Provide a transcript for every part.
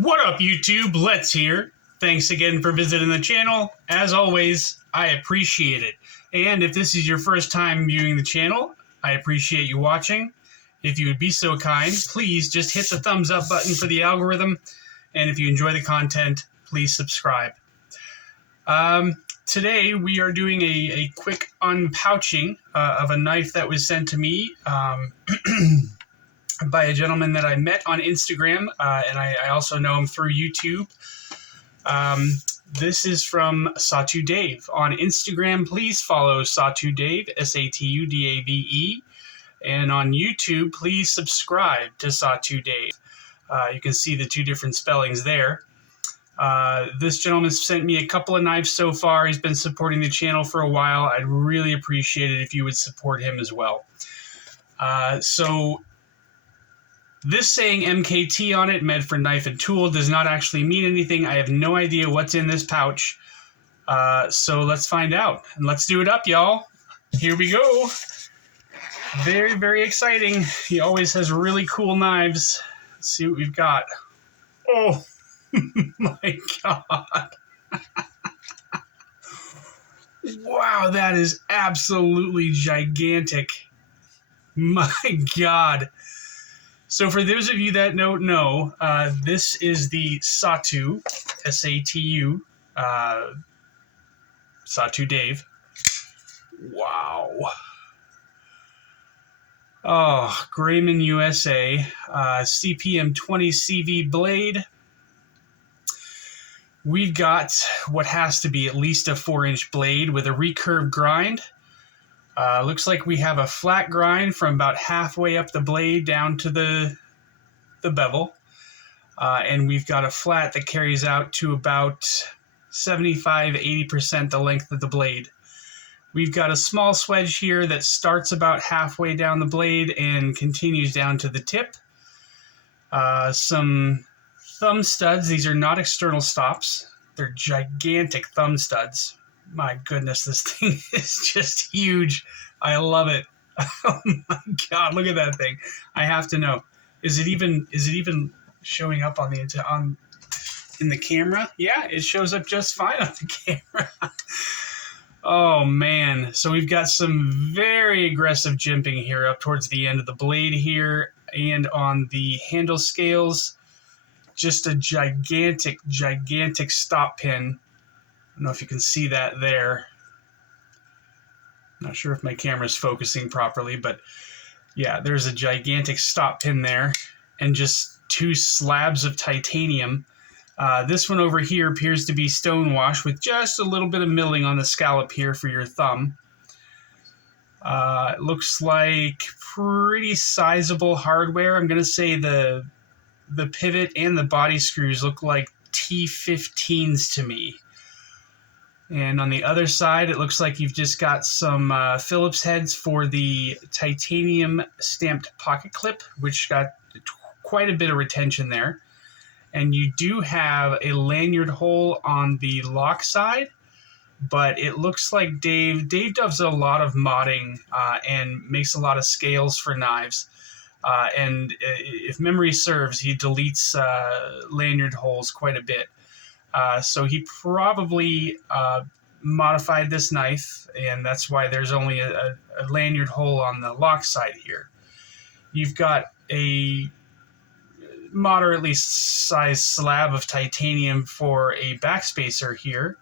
What up, YouTube? Let's here. Thanks again for visiting the channel. As always, I appreciate it. And if this is your first time viewing the channel, I appreciate you watching. If you would be so kind, please just hit the thumbs up button for the algorithm. And if you enjoy the content, please subscribe. Today we are doing a quick unpouching of a knife that was sent to me by a gentleman that I met on Instagram, and I also know him through YouTube. This is from SatuDave. On Instagram, please follow SatuDave, SATUDAVE. And on YouTube, please subscribe to SatuDave. You can see the two different spellings there. This gentleman sent me a couple of knives so far. He's been supporting the channel for a while. I'd really appreciate it if you would support him as well. So this saying MKT on it, Med for Knife and Tool, does not actually mean anything. I have no idea what's in this pouch. So let's find out. And let's do it up, y'all. Here we go. Very, very exciting. He always has really cool knives. Let's see what we've got. Oh, my God. Wow, that is absolutely gigantic. My God. So for those of you that don't know, this is the SATU, S-A-T-U, SatuDave. Wow. Oh, GRAYMAN USA, CPM 20 CV blade. We've got what has to be at least a 4-inch blade with a recurve grind. Looks like we have a flat grind from about halfway up the blade down to the bevel. And we've got a flat that carries out to about 75–80% the length of the blade. We've got a small swedge here that starts about halfway down the blade and continues down to the tip. Some thumb studs. These are not external stops. They're gigantic thumb studs. My goodness, this thing is just huge. I love it. Oh my God, look at that thing. I have to know. Is it even showing up on in the camera? Yeah, it shows up just fine on the camera. Oh man. So we've got some very aggressive jimping here up towards the end of the blade here, and on the handle scales, just a gigantic stop pin. I don't know if you can see that there. Not sure if my camera's focusing properly, but yeah, there's a gigantic stop pin there and just two slabs of titanium. This one over here appears to be stonewash with just a little bit of milling on the scallop here for your thumb. It looks like pretty sizable hardware. I'm going to say the pivot and the body screws look like T15s to me. And on the other side, it looks like you've just got some Phillips heads for the titanium stamped pocket clip, which got quite a bit of retention there. And you do have a lanyard hole on the lock side, but it looks like Dave does a lot of modding and makes a lot of scales for knives. And if memory serves, he deletes lanyard holes quite a bit. So he probably modified this knife, and that's why there's only a lanyard hole on the lock side here. You've got a moderately sized slab of titanium for a backspacer here.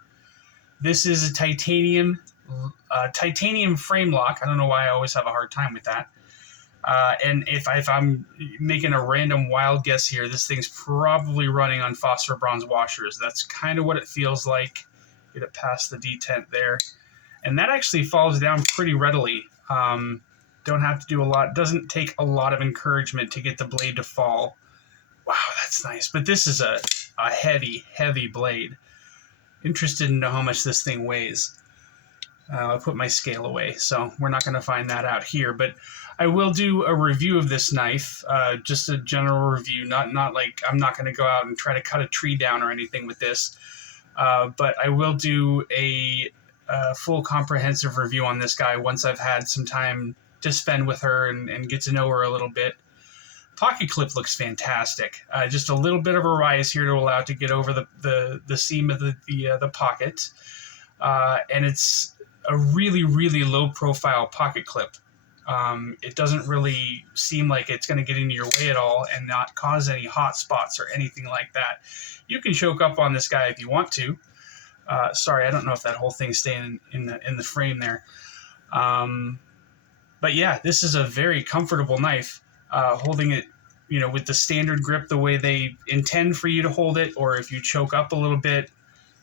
This is a titanium frame lock. I don't know why I always have a hard time with that. And if I'm making a random wild guess here, this thing's probably running on phosphor bronze washers. That's kind of what it feels like. Get it past the detent there. And that actually falls down pretty readily. Don't have to do a lot. Doesn't take a lot of encouragement to get the blade to fall. Wow, that's nice. But this is a heavy blade. Interested to know how much this thing weighs. I'll put my scale away, so we're not going to find that out here. But I will do a review of this knife, just a general review. Not like I'm not going to go out and try to cut a tree down or anything with this. But I will do a full comprehensive review on this guy once I've had some time to spend with her and get to know her a little bit. Pocket clip looks fantastic. Just a little bit of a rise here to allow it to get over the seam of the pocket. And it's a really, really low profile pocket clip. It doesn't really seem like it's going to get into your way at all and not cause any hot spots or anything like that. You can choke up on this guy if you want to. Sorry, I don't know if that whole thing's staying in the frame there. But yeah, this is a very comfortable knife. Holding it, you know, with the standard grip the way they intend for you to hold it, or if you choke up a little bit.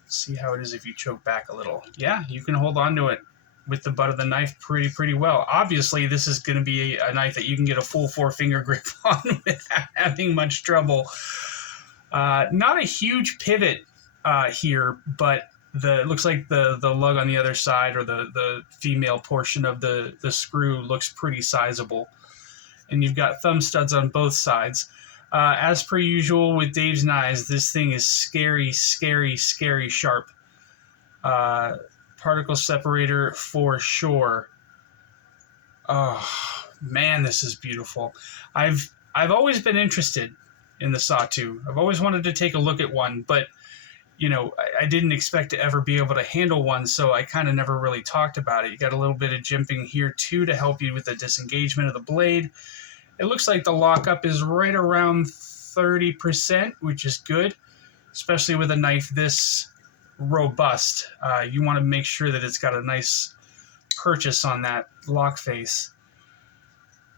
See how it is if you choke back a little. Yeah, you can hold on to it with the butt of the knife pretty well. Obviously, this is going to be a knife that you can get a full 4-finger grip on without having much trouble. Not a huge pivot here, but it looks like the lug on the other side, or the female portion of the screw, looks pretty sizable. And you've got thumb studs on both sides. As per usual with Dave's knives, this thing is scary sharp. Particle separator for sure. Oh man, this is beautiful. I've always been interested in the SATU. I've always wanted to take a look at one, but you know, I didn't expect to ever be able to handle one, so I kind of never really talked about it. You got a little bit of jimping here too to help you with the disengagement of the blade. It looks like the lockup is right around 30%, which is good, especially with a knife this robust. You want to make sure that it's got a nice purchase on that lock face.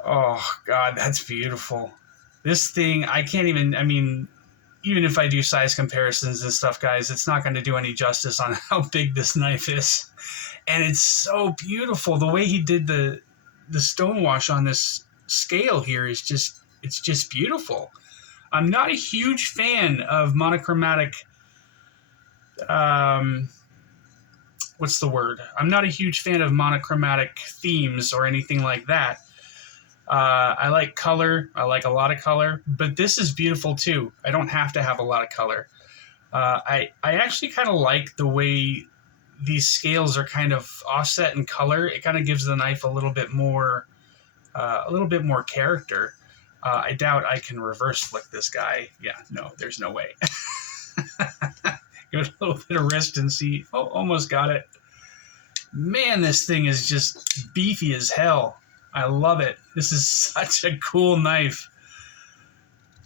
Oh God, that's beautiful. This thing, I can't even, I mean, even if I do size comparisons and stuff, guys, it's not going to do any justice on how big this knife is. And it's so beautiful. The way he did the stonewash on this scale here is just, it's just beautiful. I'm not a huge fan of monochromatic, what's the word? I'm not a huge fan of monochromatic themes or anything like that. I like color. I like a lot of color, but this is beautiful too. I don't have to have a lot of color. I actually kind of like the way these scales are kind of offset in color. It kind of gives the knife a little bit more character. I doubt I can reverse flick this guy. Yeah, no, there's no way. Give it a little bit of wrist and see. Oh, almost got it. Man, this thing is just beefy as hell. I love it. This is such a cool knife.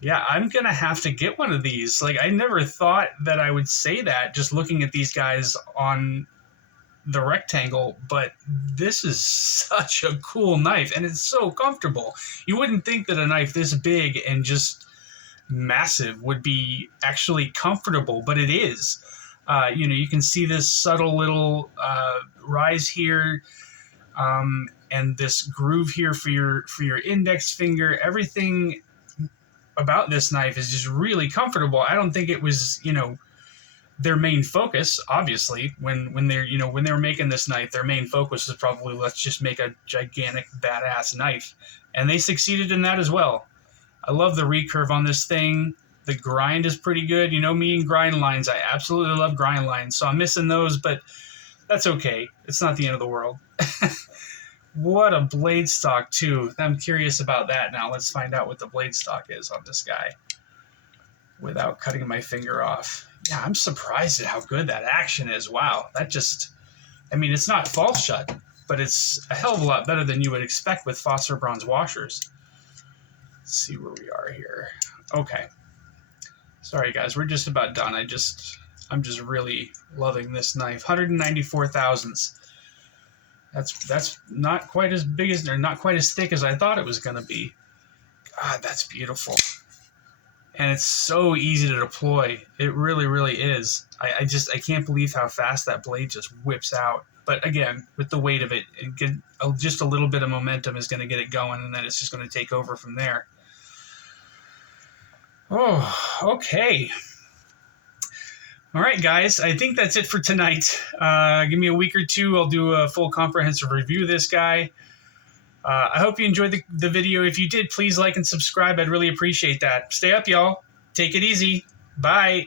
Yeah, I'm going to have to get one of these. Like, I never thought that I would say that just looking at these guys on the rectangle, but this is such a cool knife, and it's so comfortable. You wouldn't think that a knife this big and just massive would be actually comfortable, but it is. You know, you can see this subtle little rise here, and this groove here for your index finger. Everything about this knife is just really comfortable. I don't think it was, you know, their main focus. Obviously, when they were making this knife, their main focus was probably, let's just make a gigantic badass knife, and they succeeded in that as well. I love the recurve on this thing. The grind is pretty good. You know me and grind lines. I absolutely love grind lines, so I'm missing those, but that's okay. It's not the end of the world. What a blade stock, too. I'm curious about that now. Let's find out what the blade stock is on this guy without cutting my finger off. Yeah, I'm surprised at how good that action is. Wow, that just, I mean, it's not false shut, but it's a hell of a lot better than you would expect with phosphor bronze washers. Let's see where we are here. Okay. Sorry, guys, we're just about done. I'm just really loving this knife. 194 thousandths. That's not quite as big as, or not quite as thick as I thought it was going to be. God, that's beautiful. And it's so easy to deploy. It really, really is. I can't believe how fast that blade just whips out. But again, with the weight of it, just a little bit of momentum is going to get it going, and then it's just going to take over from there. Oh, okay. All right, guys, I think that's it for tonight. Give me a week or two. I'll do a full comprehensive review of this guy. I hope you enjoyed the video. If you did, please like and subscribe. I'd really appreciate that. Stay up, y'all. Take it easy. Bye.